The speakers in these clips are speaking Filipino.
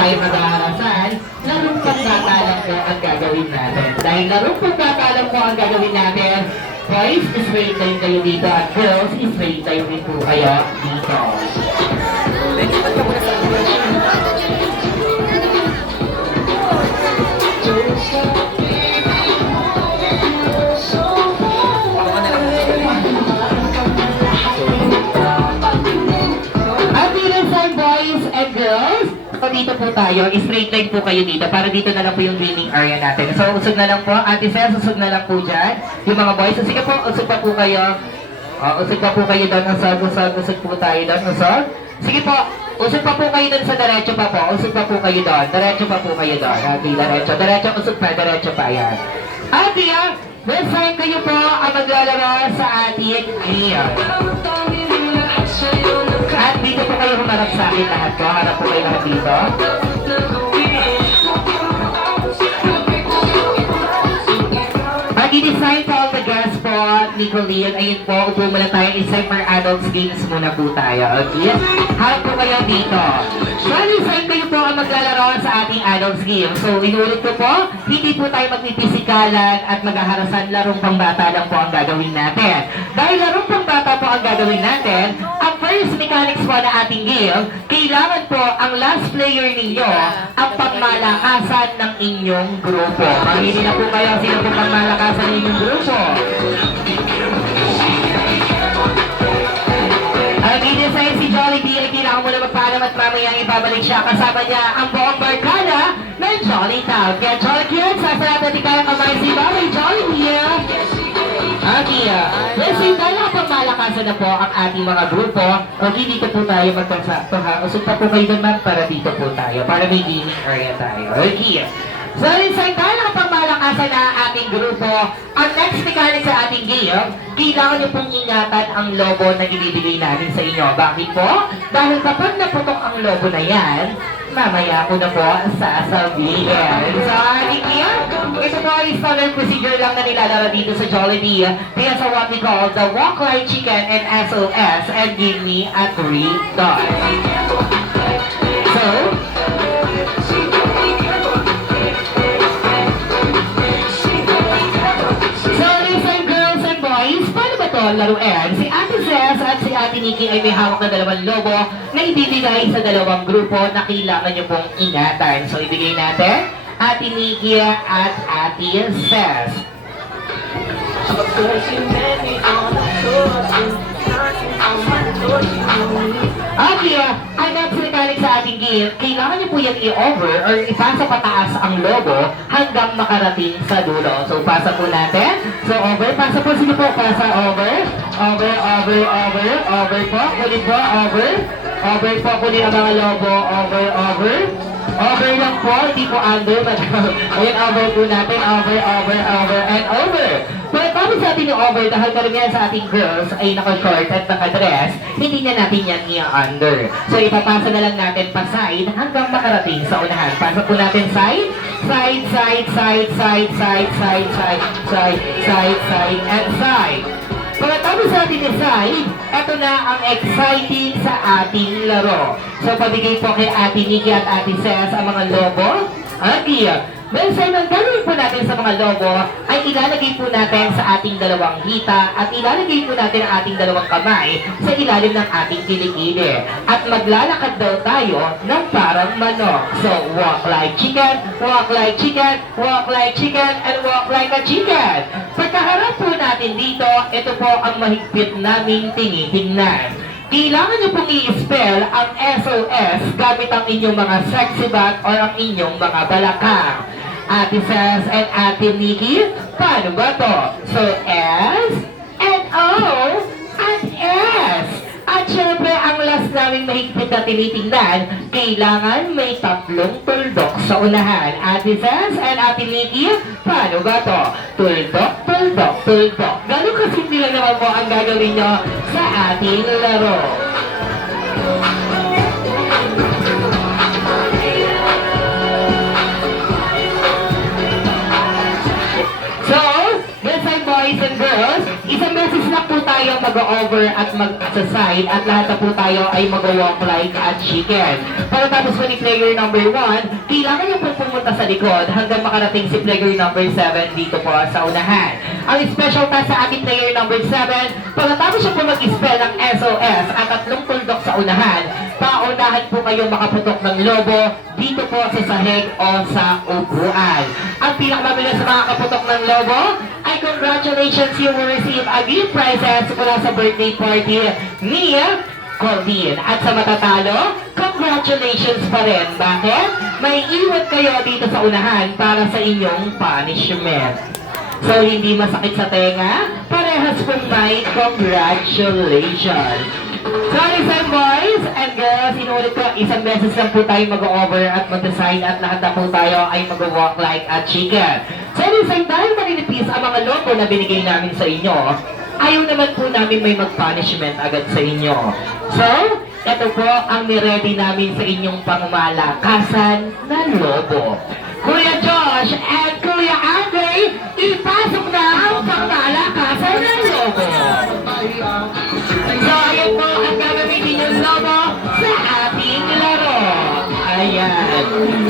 tayo mag-aarasan, larong pagkakalang po ang gagawin natin. Dahil larong pagkakalang po ang gagawin natin, boys, straight line kayo dito at girls, straight line rin po kayo dito. Boys and girls, so dito po tayo, straight line po kayo dito para dito na lang po yung gleaming area natin. So usog na lang po, Ate Sel, usog na lang po dyan. Yung mga boys, so sige po, usog pa po kayo. Usog pa po kayo doon, usog po tayo doon, usog. Sige po, usog pa po kayo doon sa diretso pa po, usog pa po kayo doon, diretso pa po kayo doon. Okay, diretso, usog pa, diretso pa, yan. Ate, this time kayo po ang maglalaro sa ating game. At dito po kayo humarap sa akin lahat po. Harap po kayo lahat dito. Mag-i-design po ang the-guest po, Nicolene. Ayun po, upo muna tayo. Design for adults games muna po tayo. Okay? Harap po kayo dito. Mag-design kayo po ang maglalaro sa ating adults game. So, inulit ko po, hindi po tayo magpipisikalan at maghaharasan. Larong pangbata lang po ang gagawin natin. Dahil larong pangbata po ang gagawin natin, ang first mechanics po na ating game, kailangan po ang last player ninyo ang pagmalakasan ng inyong grupo. Mahili na po kayo sino po pagmalakasan ng inyong grupo. Ang i-design si Jollibee ay kailangan mo na magpaalam at mamaya ibabalik siya kasama niya ang buong barkada ng Jolly Town. Kaya Jolly Kids, sasarap natin kayo kamay si Babay Jollibee. Okay, let's say dahil nakapagmalakasan na po ang ating mga grupo, okay, dito po tayo magkasakto ha. Usog pa po kayo doon ma'am para dito po tayo, para may gaming area tayo. Okay. So, let's say dahil nakapagmalakasan na ang ating grupo, ang next mechanic sa ating game, kailangan niyo pong ingatan ang lobo na ibibigay namin sa inyo. Bakit po? Dahil kapag naputok ang lobo na yan, mamaya ko na po sasabihin. So, ating game, ito po ay standard procedure lang na nilalaro dito sa Jollibee. Kaya sa what we call the Walk Like Chicken and SOS and Give Me a 3 dot. So, listen girls and boys, paano ba ito laruin? Si Ate Cez at si Ate Nikki ay may hawak na dalawang lobo na ibibigay sa dalawang grupo na kailangan nyo pong ingatan. So, ibigay natin Ate Nikki at Ate Cez. Okay, ang next mechanic sa ating game, kailangan niyo po yan i-over or ipasa pataas ang lobo hanggang makarating sa dulo. So, pasa po natin. So, over. Pasa po. Sige po. Pasa. Over. Over po. Kunin po. Over. Over po. Kunin ang mga lobo. Over. Over lang po. Hindi po under. Ayan, over po natin. Over, and over. But kami sa atin yung over, dahil karamihan sa ating girls ay naka-short at naka-dress, hindi na natin yan i-under. So, ipapasa na lang natin pa side hanggang makarating sa unahan. Pasa po natin side, and side. Pagkatapos sa ating side, ito na ang exciting sa ating laro. So, pabigay po kay Ate Nikki at Ate Cez ang mga lobo. Okay. Well, sir, ang gagawin po natin sa mga lobo ay ilalagay po natin sa ating dalawang hita at ilalagay po natin ang ating dalawang kamay sa ilalim ng ating kilikili. At maglalakad daw tayo ng parang manok. So, walk like chicken, walk like chicken, walk like chicken, and walk like a chicken. Pagkaharap po natin dito, ito po ang mahigpit naming tinitingnan. Kailangan nyo pong i-spell ang SOS gamit ang inyong mga sexy bat or ang inyong mga balakang. Ate Cez and Ate Nikki, paano ba to? So, S, and O, at S. At syempre, ang last naming mahigpit na tinitingnan, kailangan may tatlong tuldok sa unahan. Ate Cez and Ate Nikki, paano ba to? Tuldok. Ganun kasimple lang naman po ang gagawin nyo sa ating laro. So, boys and girls, isang beses lang po tayo mag-over at mag-side at lahat na po tayo ay mag-walk like a chicken. Pagkatapos po ni player number 1, kailangan niyo po pumunta sa likod hanggang makarating si player number 7 dito po sa unahan. Ang special task sa ating player number 7, pagkatapos siya po mag-spell ng SOS at tatlong tuldok sa unahan, paunahan po kayo makaputok ng lobo dito po sa sahig o sa upuan. Ang pinakamabilis sa mga kaputok ng lobo ay congratulations, you will receive a gift prizes mula sa birthday party ni Colleen. At sa matatalo, congratulations pa rin. Bakit? May iwan kayo dito sa unahan para sa inyong punishment. So, hindi masakit sa tenga, parehas pong may congratulations. So, listen boys and girls, inulit ko, isang beses lang po tayo mag-over at mag-decide at lahat na po tayo ay mag-walk like a chicken. So, listen, dahil maninipis ang mga logo na binigay namin sa inyo, ayaw naman po namin may mag-punishment agad sa inyo. So, ito po ang niready namin sa inyong pangmalakasan na lobo. Kuya Josh and Kuya Andre, ipasok na ang pangmalakasan na lobo. So, ayan po ang gagamitin yung logo sa ating laro. Ayan.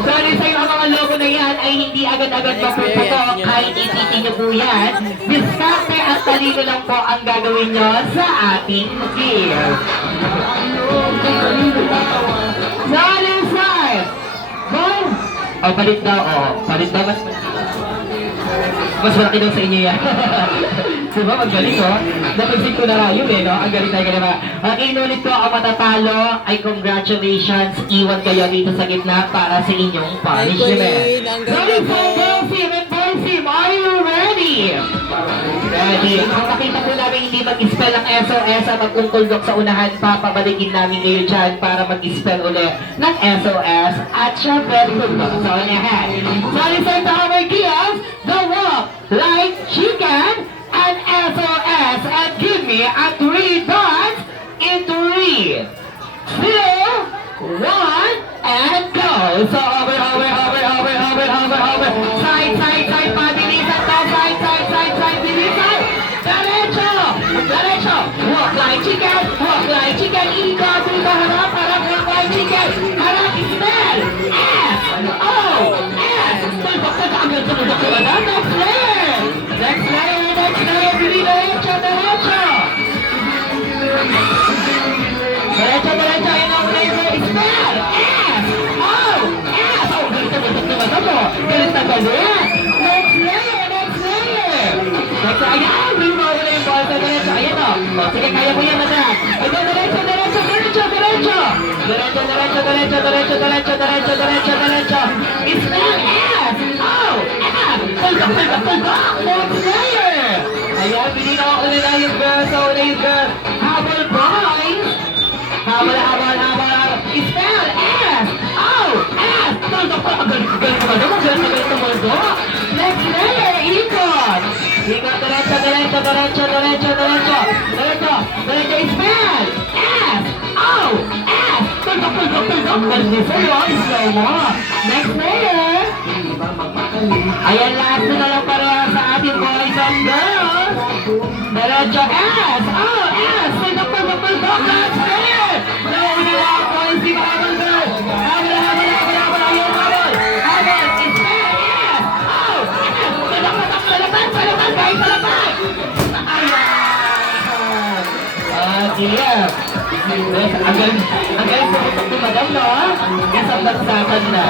Sorry sa'yo, ang mga logo na yan ay hindi agad-agad mapuputok kahit ititin nyo po yan. Diskarte at talino lang po ang gagawin nyo sa ating game. Sorry, sir! Boy! Oh, palit daw, oh. Palit daw, mas malaki daw sa inyo yan. Diba, magaling, oh. Napansin ko na nga yun, eh, no? Ang galing tayo ganun. Okay, inulit ko, ang matatalo ay congratulations. Iwan kayo dito sa gitna para sa inyong punishment. Ready for Delphine and Delphine, are you ready? Ready. Kung makita po namin hindi mag-spell ang SOS at magkungkuldok sa unahan, papabalikin namin kayo dyan para mag-spell ulit ng SOS at syempre tuldok sa unahan. So, listen to our gears, the walk like chicken, and SOS, and give me a 3 dots in 3, 2, 1, and go. So over, side, pabilisan to, side, bilisan. Derecho, walk like chicken, ikot, harap, walk like chicken, harap, smell, S, O, S, next layer, derecho. Derecho, yun ang laser, smell, S, O, S, oh, galit na galit. Next layer. Ayan, bumawala na yung ball sa derecho, ayan o. O, sige, kaya mo yan, madam. Ito, derecho. Smell, S, O, S, tuldok, next layer. Ayan, binili ako nila yung girl, so na yung girl. Habol, boys. Habol. Spell, S, O, S. Tuldok. Galing mo. Next layer, ikot. Ikot, derecho. Spell, S, O, S. Tuldok. Galing mo sa'yo, slow mo. Next layer. Ayan, last na lang pareha sa ating boys and girls. Derecho, S, O, S. Tuldok. Last layer. Nauna lang ang boys, di ba habol, girl? Habol. Ayun, habol. Spell, S, O, S. Tuldok. Palaban, guys, palaban. Ayan. Okay. Ang galing pumuntok ni madam, no? Isang bagsakan na.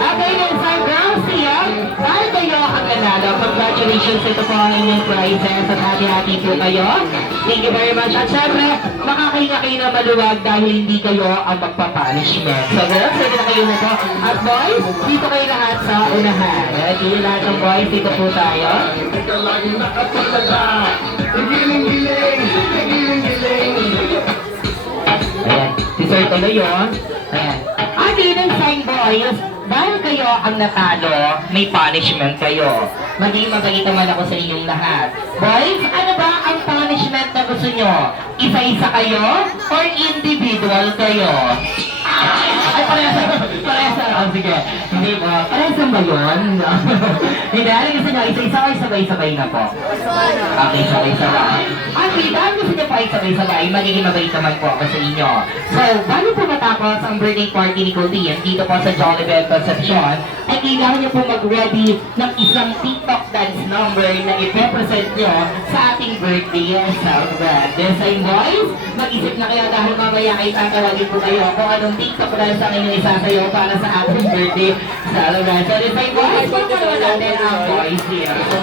Okay, guys, our girls here. Dahil kayo ang nanalo, congratulations, ito po ang inyong prizes at hati-hati po kayo. Thank you very much. At syempre, makakahinga kayo na maluwag dahil hindi kayo ang magpapunishment. So girls, pwede na kayo na po. At boys, dito kayo lahat sa unahan. Ready, lahat ng boys, dito po tayo. Ayan, si Sir tuloy yun. Ayan. At yun sign boys, dahil kayo ang natalo, may punishment kayo. Maging mabait naman ako sa inyong lahat. Boys, ano ba ang punishment na gusto nyo? Isa-isa kayo or individual kayo? Ay, parehas. Oh, sige. Hindi po. Parehas ba yun? Hindi, ano gusto nyo? Isa-isa o sabay-sabay na po? Okay, sabay-sabay. Okay, dahil gusto nyo po ay sabay-sabay, magiging mabait naman po ako sa inyo. So, bago po matapos ang birthday party ni Colleen dito po sa Jollibee Concepcion, ay kailangan nyo po mag-ready ng isang TikTok dance number na ipepresent nyo sa ating birthday celebrant. Design boys, mag-isip na kayo dahil mamaya ay tatawagin po kayo kung anong TikTok dance ang inyong isasayaw para sa ating birthday celebrant. So, design boys, pagkakaroon natin ang boys here. So,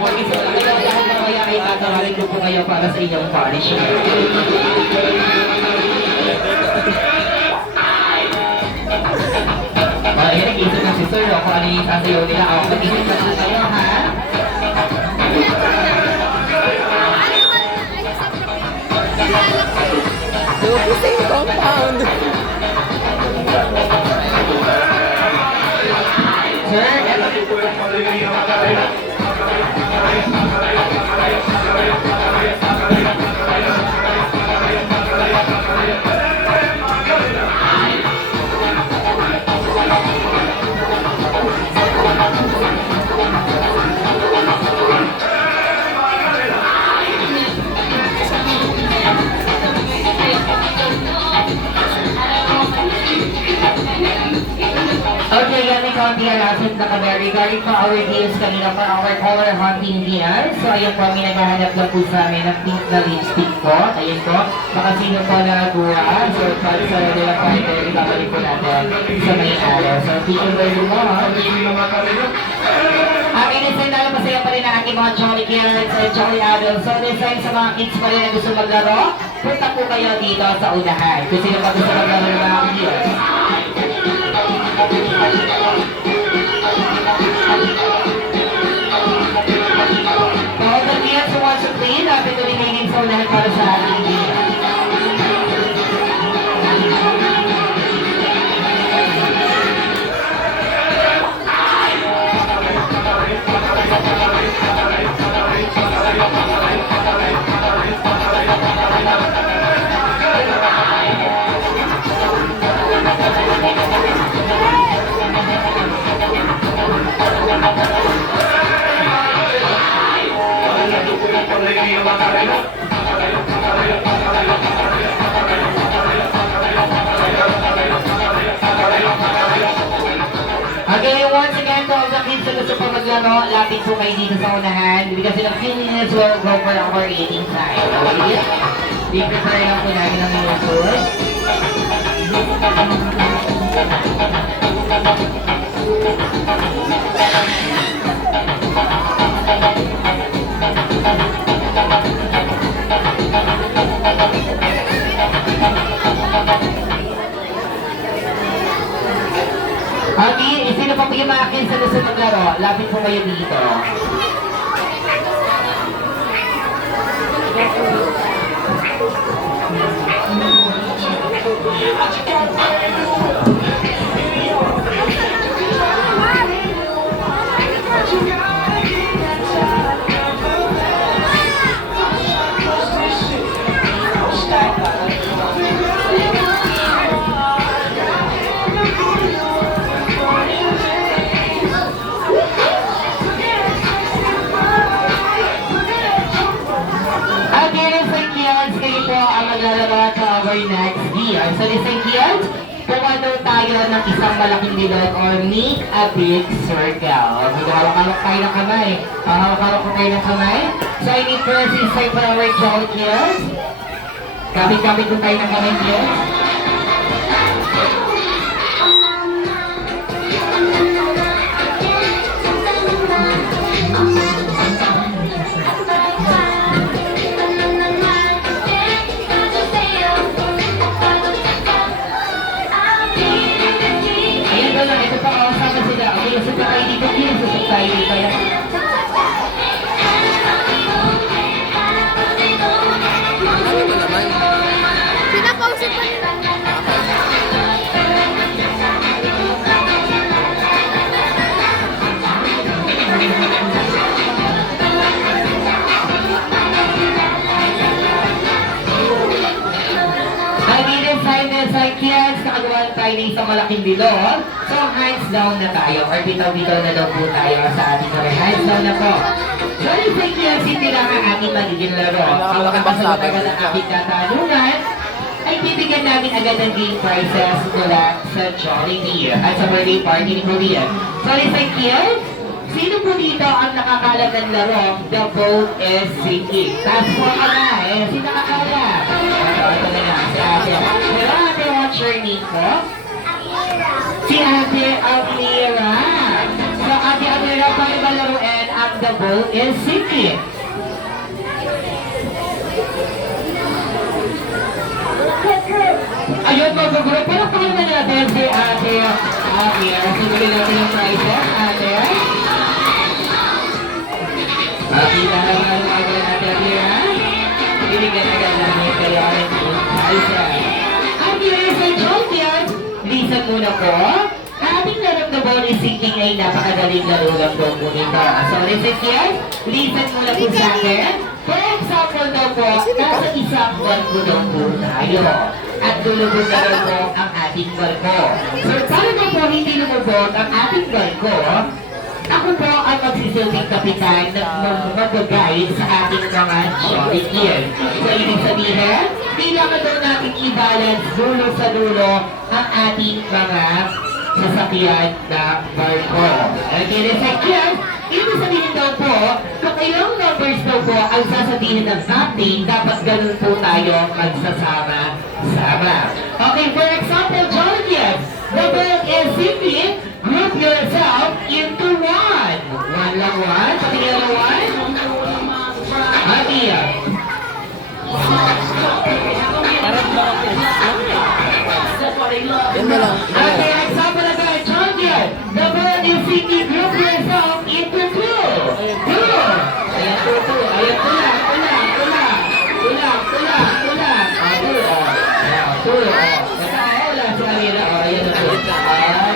mag-isip na kayo dahil mamaya ay tatawagin po kayo para sa inyong party. Ayan, nag-isip na si Sir kung ano yung sasayaw nila. Ako, nag-isip na po kayo, ha? Lupusing compound. Sir, eto. Okay, yan may konti alasin na kami regarding for our deals kanina for our color hunting deals. So, ayun po, may naghahanap lang po sa amin ng pink na lipstick po. Ayun po, baka sino po nagawa. So, para sa nila po, ito, ibabalik po natin sa may araw. So, thank you very much. Aking design na masaya pa rin ang aking mga Jolly Kids and Jolly Adults. So, design sa mga kids pa rin na gusto maglaro, punta po kayo dito sa unahan. Kung sino pa gusto maglaro ng mga kids. All the kids who want to play, lapit to rin sa unahan para sa ating kids. Okay, once again, to all the kids na gusto pa maglaro, lapit po kayo dito sa unahan. Because in a few minutes, we'll go for our eating time. Okay? Be-prepare lang po namin ang inyong food. Okay, sino pa po yung mga kids na gusto maglaro? Lapit po kayo dito. Maglalaro sa our next gear. So listen kids, pumano tayo ng isang malaking bilog or make a big circle. Hawak-hawak tayo ng kamay. Hawak-hawak ko tayo ng kamay. So I need first inside for our jolly kids. Kapit-kapit ko tayo ng kamay kids. Pinapausin pa nila. Side tayo ng isang malaking bilog. So, hands down na tayo. Or bitaw-bitaw na daw po tayo sa ating mga hands down na po. So, thank you. Hindi lang ang ating magiging laro. Ang makapasagot ng ating katanungan, ay bibigyan namin agad ng game prizes mula sa Jollibee at sa birthday party ni Korea. So, thank you. Sino po dito ang nakakalam ng laro? The boat is sinking. Taas po ka na eh. Sino nakakalam? Ito na nga, si ate. Pero ate, what's your name po? Si ate Amira. So ate Amira, paano ba laruin ang the boat is sinking? Ayun, maguguro. Pero paano na natin si ate Amira? Sibigyan natin ang prizes, ate. Kita naman ang mga natin niya. Binigyan agad namin kayo ang prizes. Ang viewers and champions, listen muna po. Ang ating larong na ball is sinking ay napakadaling laro lang daw po nito. So listen here, listen muna po sa akin. For example daw po, nasa isang barko daw po tayo. At lulubog na daw po ang ating barko. So para na po hindi lumubog ang ating barko, ako po ang magsisilbing kapitan na mag-guide sa ating mga Jollibee. So, ibig sabihin, kailangan daw natin i-balance dulo sa dulo ang ating mga sasakyan na barko. Okay, second, ibig sabihin daw po, kung ilang numbers daw po ang sasabihin ng ating, dapat ganun po tayo magsasama-sama. Okay, for example, Jollibee, the boat is simply group yourself into one. One lang one. Patingin lang one. Happy. Yan na lang. Okay, example again. Champion. The boat is simply group yourself into two. Two. Ayan, two. Ayan, tulang. Ayan, two. Wala si Amira. Ayan na po.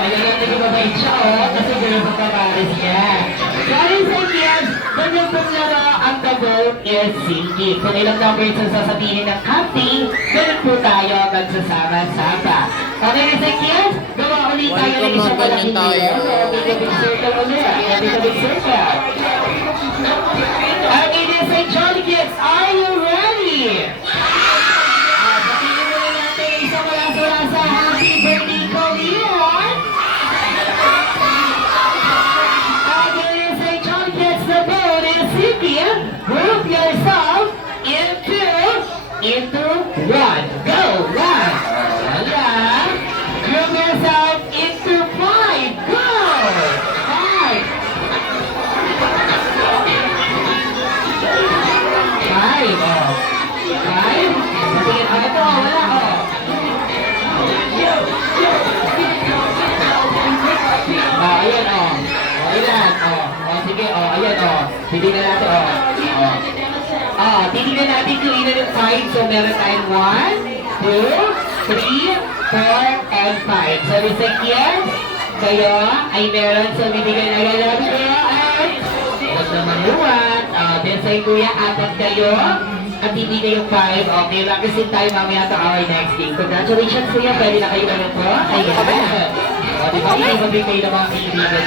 Ayan na nagibabait siya, kasi ganun sa kaparis niya. Guys and yes, ganyan pong laro ang the boat is sinking. Kung ilang numbers ang sasabihin ng captain, ganun po tayo magsasama-sama. Okay, guys and yes, gawa ulit tayo ng isang malaking video. Make a big circle ulit. Make a big circle. Okay, guys and Jolly Kids, are you ready? Patingin muna natin ang isang malasa-lasa. Happy birthday, Korea! Group yourself into one. Go, one. Wala. Group yourself into five. Go. Five. Five. Five. Sabihin, ito, wala, ayan, ayan, sige, ayan, titignan natin, titignan natin kung ilan yung 5. So, meron tayong 1, 2, 3, 4, and 5. So, Mr. Kian, kayo ay meron. So, bibigyan na agad natin kayo at huwag naman yung 1. Then, sa'yo kuya, 4 kayo. At hindi na yung 5. Okay, mag-resin tayo mamaya to our next game. Congratulations kuya, pwede na kayo naman po. Ayan. Diba, ibibigay kayo ng mga kaibigan nyo.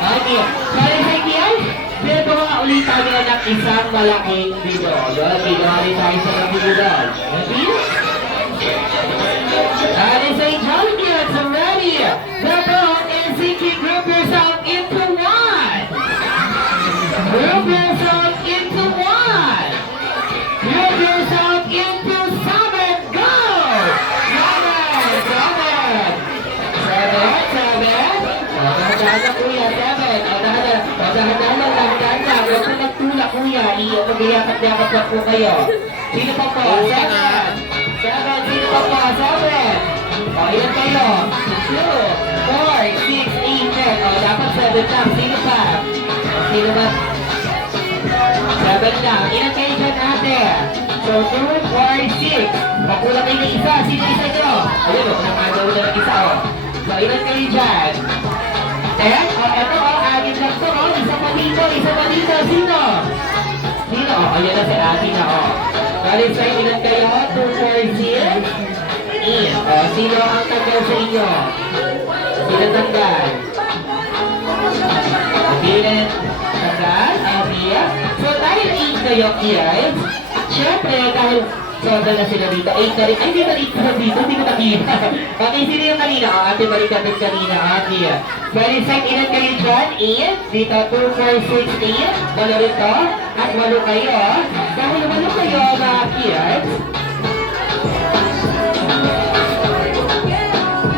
Okay, so Mr. Kian, gagawa ulit tayo ng isang malaking video. Yun, gagawa rin tayo sa mga video doon. Ready? Ladies and gentlemen, so ready? The boat is sinking. Group yourself into one. Group yourself into one. Group yourself into 7. Go! 7. Dahan na kuya, 7. Dahan na. Huwag po magtula kuya. Mag-iyakat-yakat lang po kayo. Sino pa po? 7. Sino pa po? 7. Ayan kayo. 2, 4, 6, 8, 10. Dapat 7 lang. Sino pa? Sino ba? 7 lang. Ilan kayo dyan ate? So 2, 4, 6. Makulang kayo ng isa. Sino isa nyo? Ayun o. Nakagaw na ng isa o. So ilan kayo dyan? 10? Eto o. 6 lang to o. Isa pa dito. Sino? Sino? Ayan na si ate na o. Balik sa'yo, ilan kayo? 2, 4, 6, 8. Sino ang tanggal sa inyo? Sino tanggal? Sino tanggal? Okay. So dahil 8 kayo, kids, syempre dahil sobrang na sila dito, 8 na rin. Ay, hindi na dito, hindi ko nakita. Okay, sino yung kanina? Ate Maricapit kanina. Okay. Very set, ilan kayo dyan? 8. Dito, 2, 4, 6, 8. Walo rito. At 8 kayo. Dahil 8 kayo, mga kids,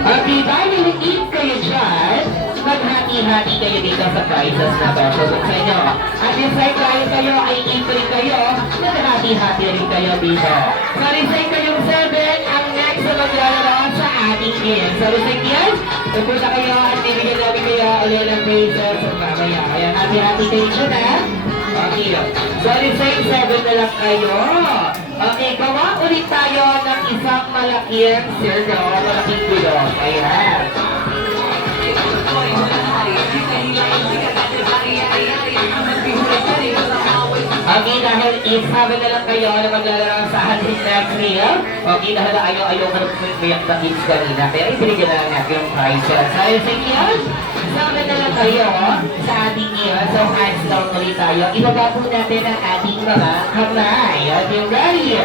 okay, dahil 8 kayo dyan, maghati-hati kayo dito sa prizes na to. So, sa inyo. At yung side dahil kayo ay 8 rin kayo, maghati-hati rin kayo dito. So, resign kayong 7, ang next na maglalaro sa ating game. So, resign yan, pupunta kayo at bibigyan namin kayo ulit ng prizes mamaya. Ayan, hati-hati kayo dyan, ha? Okay. So, resign 7 na lang kayo. Okay, gawa ulit tayo ng isang malaking circle, malaking gulong. Ayan. Okay, dahil isabi na lang kayo na maglalaro sa ating next reel. Okay, dahil ayaw ka na mayak na kids kanina. Pero ibigyan na lang natin yung prizes. Dahil sa inyo, isabi na lang kayo sa ating reel. So, hands down ulit tayo. Ibaba po natin ang ating mga kamay. At yung ready.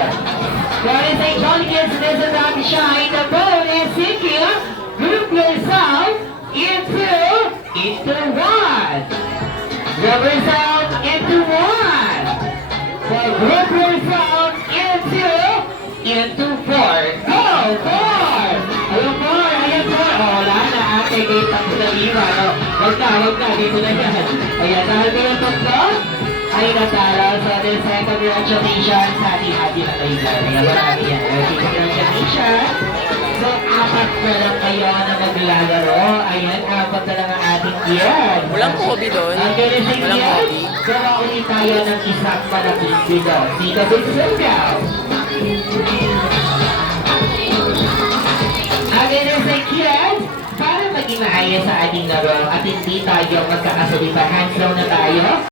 Dahil sa John Kids, there's a rock shine. The boat is sinking. Group yourself into one. Group yourself into one. So group yourself into four. Go, four! Ayun, four! Ayan, four! Oh, wala na ate, kayo tapos na lima. No? Wag na, dito na yan. Ayan, dahil kayo tatlo, ay natalo. So, this congratulations sa ating na kayo dyan. Ayan, marami yan. Okay, congratulations. So, 4 na lang kayo na maglalaro. Ayan, 4 na lang ang ating yan. Walang hobby doon. Ang ganitong Walang yan, hobby. gawa ulit tayo ng isang malaking video. Dito, daw. Ang ganitong yan, para maging maayos sa ating laro at hindi tayo magkakasalitan, hands down na tayo.